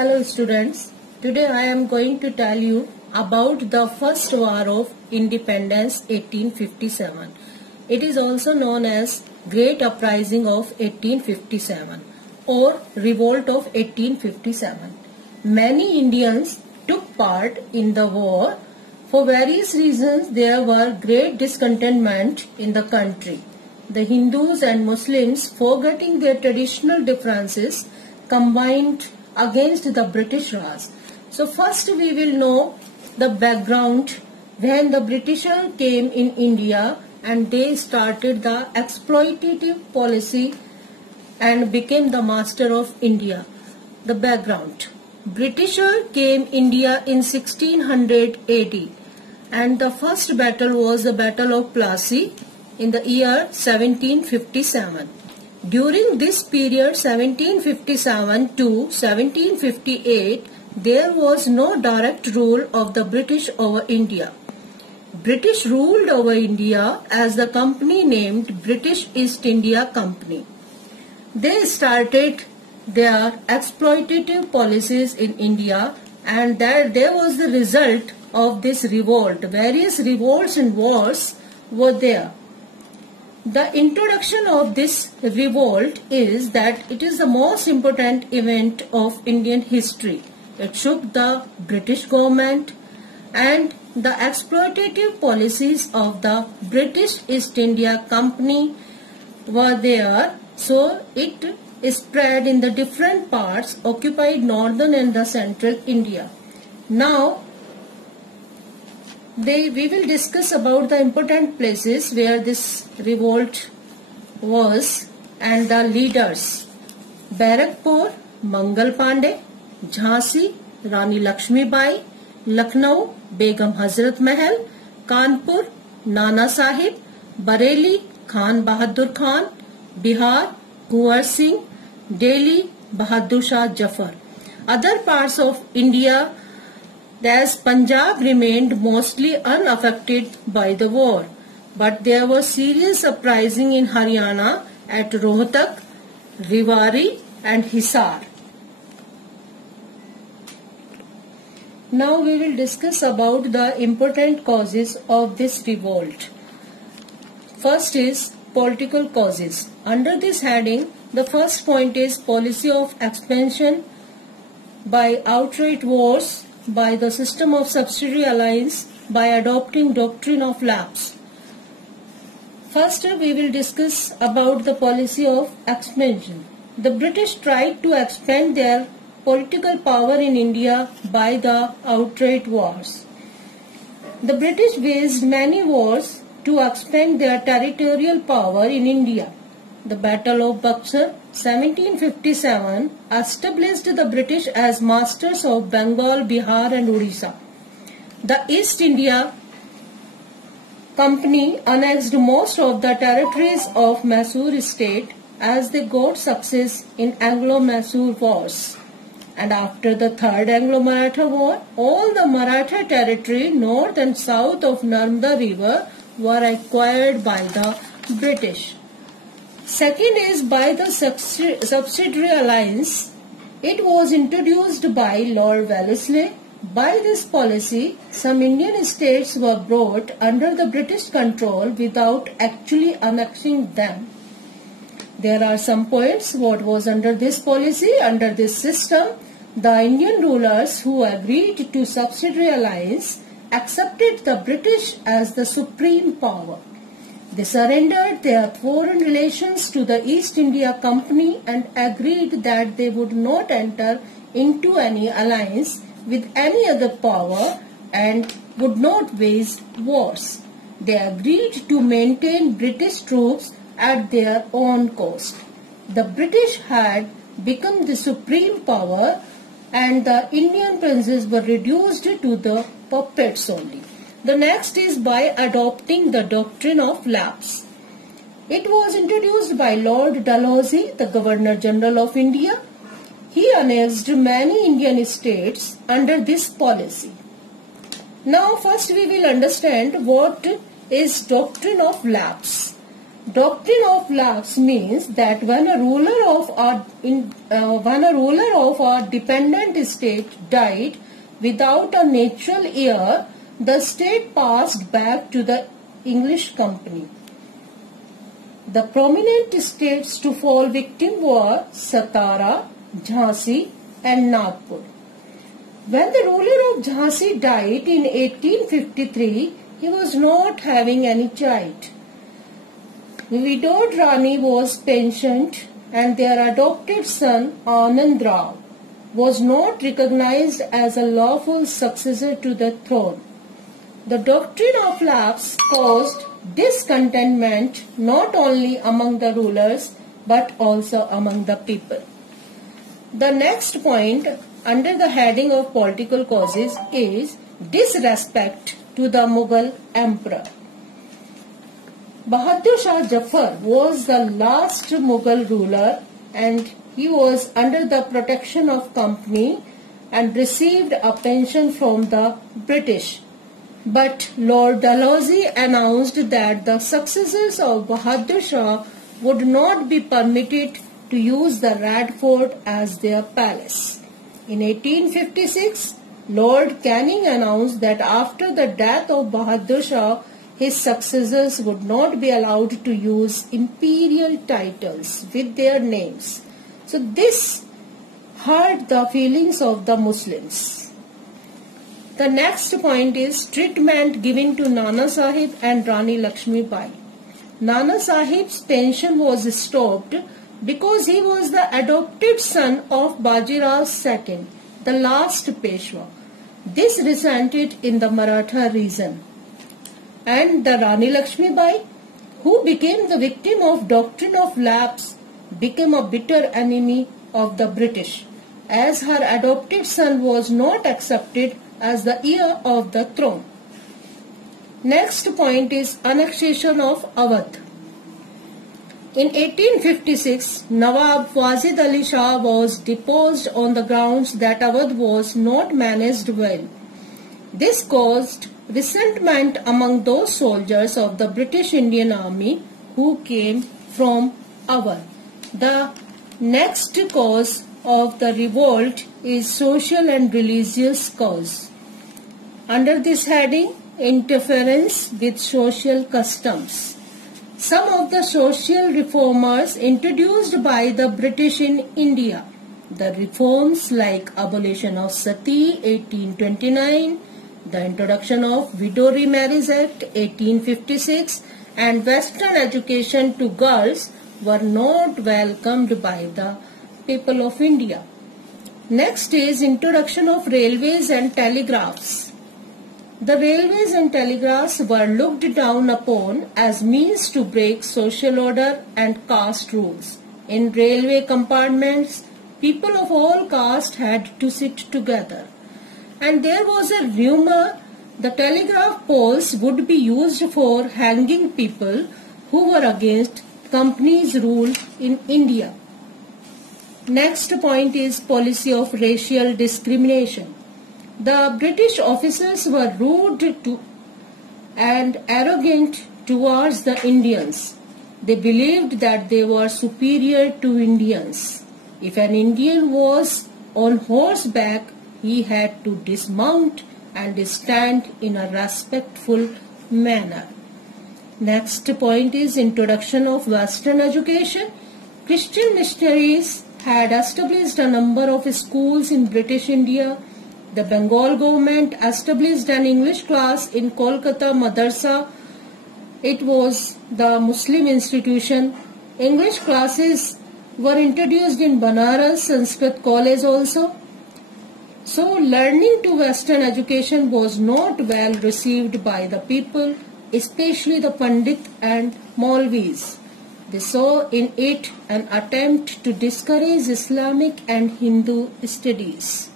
Hello students, today I am going to tell you about the first war of independence 1857. It is also known as Great Uprising of 1857 or Revolt of 1857. Many Indians took part in the war. For various reasons there were great discontentment in the country. The Hindus and Muslims, forgetting their traditional differences, combined against the British Raj. So first we will know the background when the Britishers came in India and they started the exploitative policy and became the master of India. The background. Britishers came India in 1600 AD and the first battle was the Battle of Plassey in the year 1757. During this period 1757 to 1758, there was no direct rule of the British over India. British ruled over India as the company named British East India Company. They started their exploitative policies in India and there was the result of this revolt. Various revolts and wars were there. The introduction of this revolt is that it is the most important event of Indian history. It shook the British government and the exploitative policies of the British East India Company were there. So it spread in the different parts, occupied northern and the central India. Now we will discuss about the important places where this revolt was and the leaders. Barakpur, Mangal Pandey, Jhansi, Rani Lakshmi Bai, Lucknow, Begum Hazrat Mahal, Kanpur, Nana Sahib, Bareilly, Khan Bahadur Khan, Bihar, Kunwar Singh, Delhi, Bahadur Shah Jafar. Other parts of India, as Punjab remained mostly unaffected by the war, but there was serious uprising in Haryana at Rohtak, Rewari and Hisar. Now we will discuss about the important causes of this revolt. First is political causes. Under this heading, the first point is policy of expansion by outright wars, by the system of subsidiary alliance, by adopting doctrine of lapse. First we will discuss about the policy of expansion. The British tried to expand their political power in India by the outright wars. The British waged many wars to expand their territorial power in India. The Battle of Buxar 1757 established the British as masters of Bengal, Bihar and Odisha. The East India Company annexed most of the territories of Mysore state as they got success in Anglo-Mysore wars. And after the Third Anglo-Maratha War, all the Maratha territory north and south of Narmada River were acquired by the British. Second is by the subsidiary alliance. It was introduced by Lord Wellesley. By this policy, some Indian states were brought under the British control without actually annexing them. There are some points what was under this policy. Under this system, the Indian rulers who agreed to subsidiary alliance accepted the British as the supreme power. They surrendered their foreign relations to the East India Company and agreed that they would not enter into any alliance with any other power and would not wage wars. They agreed to maintain British troops at their own cost. The British had become the supreme power and the Indian princes were reduced to the puppets only. The next is by adopting the doctrine of lapse. It was introduced by Lord Dalhousie, the Governor General of India. He annexed many Indian states under this policy. Now first we will understand what is doctrine of lapse. Doctrine of lapse means that when a ruler of a dependent state died without a natural heir, the state passed back to the English company. The prominent states to fall victim were Satara, Jhansi and Nagpur. When the ruler of Jhansi died in 1853, he was not having any child. The widowed Rani was pensioned and their adopted son Anand Rao was not recognized as a lawful successor to the throne. The doctrine of lapse caused discontentment not only among the rulers but also among the people. The next point under the heading of political causes is disrespect to the Mughal emperor. Bahadur Shah Jafar was the last Mughal ruler and he was under the protection of company and received a pension from the British. But Lord Dalhousie announced that the successors of Bahadur Shah would not be permitted to use the Red Fort as their palace. In 1856, Lord Canning announced that after the death of Bahadur Shah, his successors would not be allowed to use imperial titles with their names. So this hurt the feelings of the Muslims. The next point is treatment given to Nana Sahib and Rani Lakshmi Bai. Nana Sahib's pension was stopped because he was the adopted son of Bajirao II, the last Peshwa. This resulted in the Maratha region. And the Rani Lakshmi Bai, who became the victim of doctrine of lapse, became a bitter enemy of the British, as her adopted son was not accepted as the heir of the throne. Next point is annexation of Awadh. In 1856, Nawab Wajid Ali Shah was deposed on the grounds that Awadh was not managed well. This caused resentment among those soldiers of the British Indian Army who came from Awadh. The next cause of the revolt is social and religious cause. Under this heading, interference with social customs. Some of the social reformers introduced by the British in India. The reforms like abolition of Sati 1829, the introduction of Widow Remarriage Act 1856 and Western education to girls were not welcomed by the people of India. Next is introduction of railways and telegraphs. The railways and telegraphs were looked down upon as means to break social order and caste rules. In railway compartments, people of all castes had to sit together. And there was a rumor the telegraph poles would be used for hanging people who were against company's rule in India. Next point is policy of racial discrimination. The British officers were rude to and arrogant towards the Indians. They believed that they were superior to Indians. If an Indian was on horseback, he had to dismount and stand in a respectful manner. Next point is introduction of Western education. Christian missionaries had established a number of schools in British India. The Bengal government established an English class in Kolkata Madrasa. It was the Muslim institution. English classes were introduced in Banaras Sanskrit College also. So learning to Western education was not well received by the people, especially the Pandit and Maulvis. They saw in it an attempt to discourage Islamic and Hindu studies.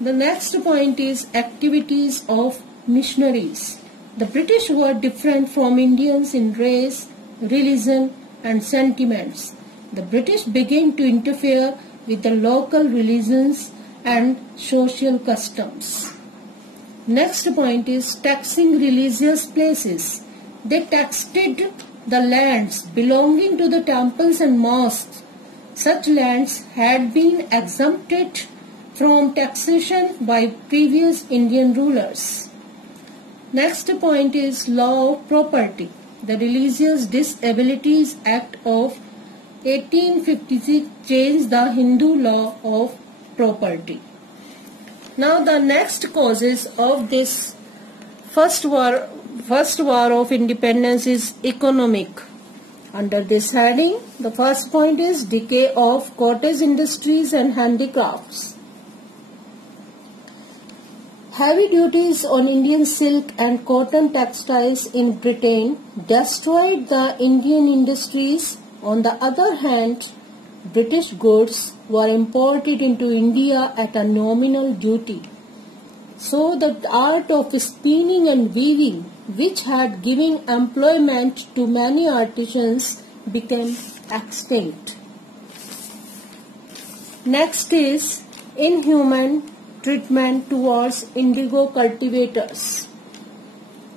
The next point is activities of missionaries. The British were different from Indians in race, religion and sentiments. The British began to interfere with the local religions and social customs. Next point is taxing religious places. They taxed the lands belonging to the temples and mosques. Such lands had been exempted from taxation by previous Indian rulers. Next point is law of property. The Religious Disabilities Act of 1856 changed the Hindu law of property. Now the next causes of this first war of independence is economic. Under this heading, the first point is decay of cottage industries and handicrafts. Heavy duties on Indian silk and cotton textiles in Britain destroyed the Indian industries. On the other hand, British goods were imported into India at a nominal duty. So the art of spinning and weaving, which had given employment to many artisans, became extinct. Next is inhuman treatment towards indigo cultivators.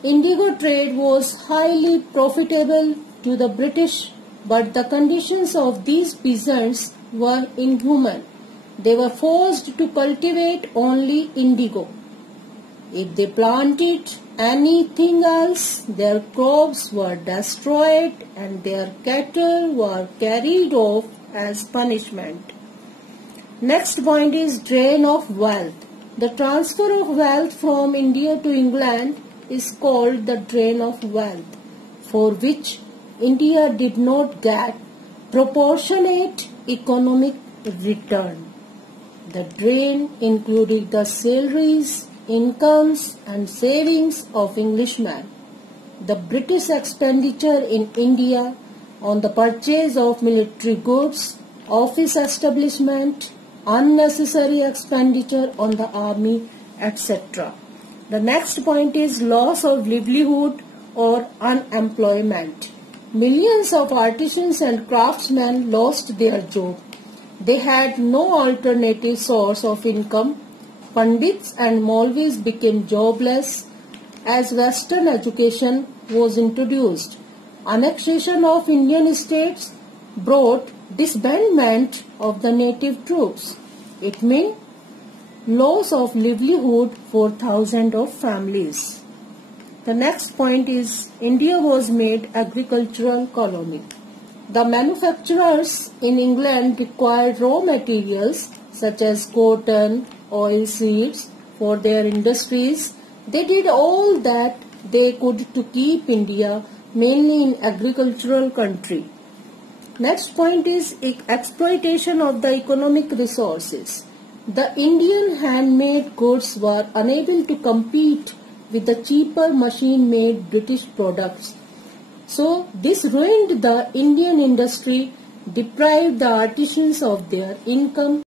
Indigo trade was highly profitable to the British, but the conditions of these peasants were inhuman. They were forced to cultivate only indigo. If they planted anything else, their crops were destroyed and their cattle were carried off as punishment. Next point is drain of wealth. The transfer of wealth from India to England is called the drain of wealth, for which India did not get proportionate economic return. The drain included the salaries, incomes and savings of Englishmen. The British expenditure in India on the purchase of military goods, office establishment, unnecessary expenditure on the army, etc. The next point is loss of livelihood or unemployment. Millions of artisans and craftsmen lost their job. They had no alternative source of income. Pandits and Maulvis became jobless as Western education was introduced. Annexation of Indian states brought disbandment of the native troops. It meant loss of livelihood for thousands of families. The next point is India was made agricultural colony. The manufacturers in England required raw materials such as cotton, oil seeds for their industries. They did all that they could to keep India mainly an agricultural country. Next point is exploitation of the economic resources. The Indian handmade goods were unable to compete with the cheaper machine-made British products. So this ruined the Indian industry, deprived the artisans of their income